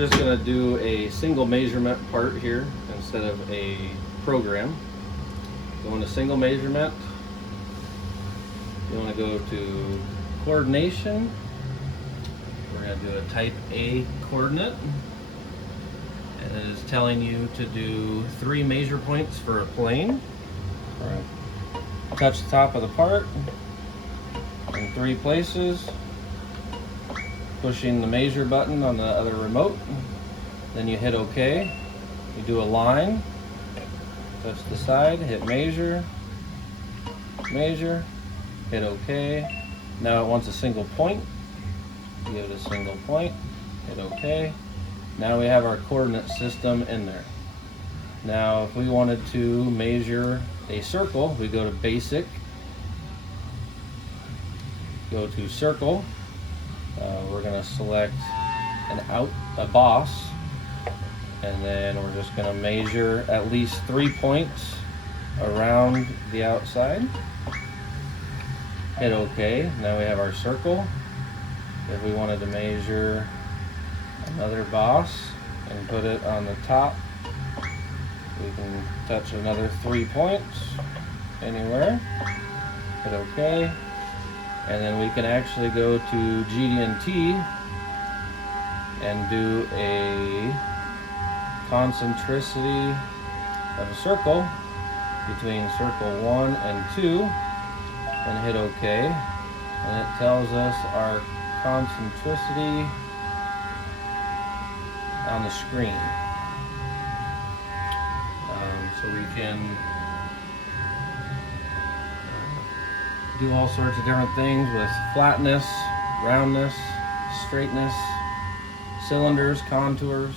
just going to do a single measurement part here instead of a program. Go into single measurement. You want to go to coordination. We're going to do a type A coordinate. And it is telling you to do 3 measure points for a plane. We're going to touch the top of the part in 3 places, pushing the measure button on the other remote. Then you hit OK. You do a line, touch the side, hit measure, measure, hit OK. Now it wants a single point. Give it a single point, hit OK. Now we have our coordinate system in there. Now if we wanted to measure a circle, we go to basic, go to circle. We're going to select a boss, and then we're just going to measure at least 3 points around the outside. Hit OK. Now we have our circle. If we wanted to measure another boss and put it on the top, we can touch another 3 points anywhere. Hit OK. And then we can actually go to GD&T and do a concentricity of a circle between circle 1 and 2 and hit OK. And it tells us our concentricity on the screen. So we can do all sorts of different things with flatness, roundness, straightness, cylinders, contours.